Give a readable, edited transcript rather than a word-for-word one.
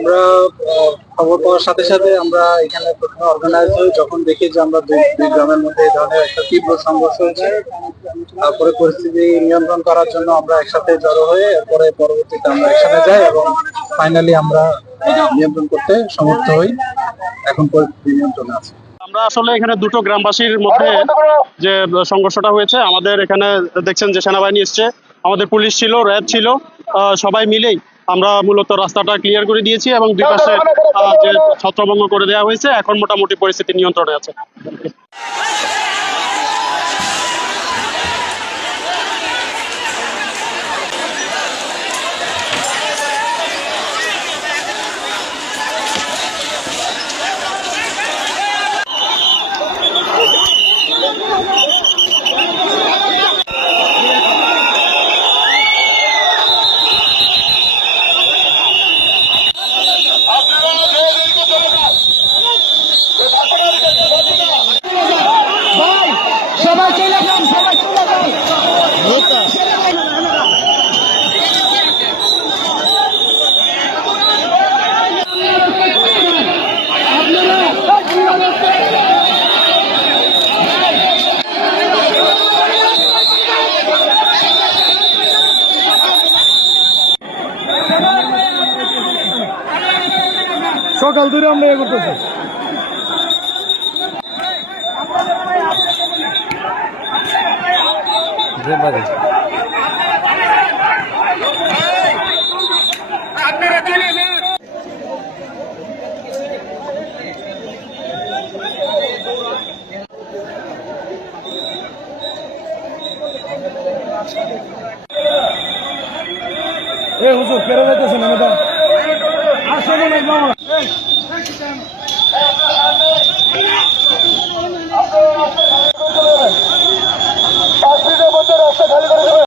আমরা খবর পাওয়ার সাথে সাথে আমরা এখানে প্রথমে অর্গানাইজ হই, যখন দেখি যে আমরা দুই দুই গ্রামের মধ্যে এই ধরনের একটা তীব্র সংঘর্ষ হয়েছে। তারপরে পরিস্থিতি নিয়ন্ত্রণ করার জন্য আমরা একসাথে জড়ো হয়ে এরপরে পরবর্তীতে আমরা একসাথে যাই এবং ফাইনালি আমরা নিয়ন্ত্রণ করতে সমর্থ হই। এখন পরিস্থিতি নিয়ন্ত্রণে আছে। আমরা আসলে এখানে দুটো গ্রামবাসীর মধ্যে যে সংঘর্ষটা হয়েছে, আমাদের এখানে দেখছেন যে সেনাবাহিনী এসছে, আমাদের পুলিশ ছিল, র্যাব ছিল, সবাই মিলেই আমরা মূলত রাস্তাটা ক্লিয়ার করে দিয়েছি এবং দুই পাশে যে ছত্রভঙ্গ করে দেওয়া হয়েছে। এখন মোটামুটি পরিস্থিতি নিয়ন্ত্রণে আছে। সকাল ধরে আমরা এ করতেছি। হুজুর কেন যাইতেছেন? আসলে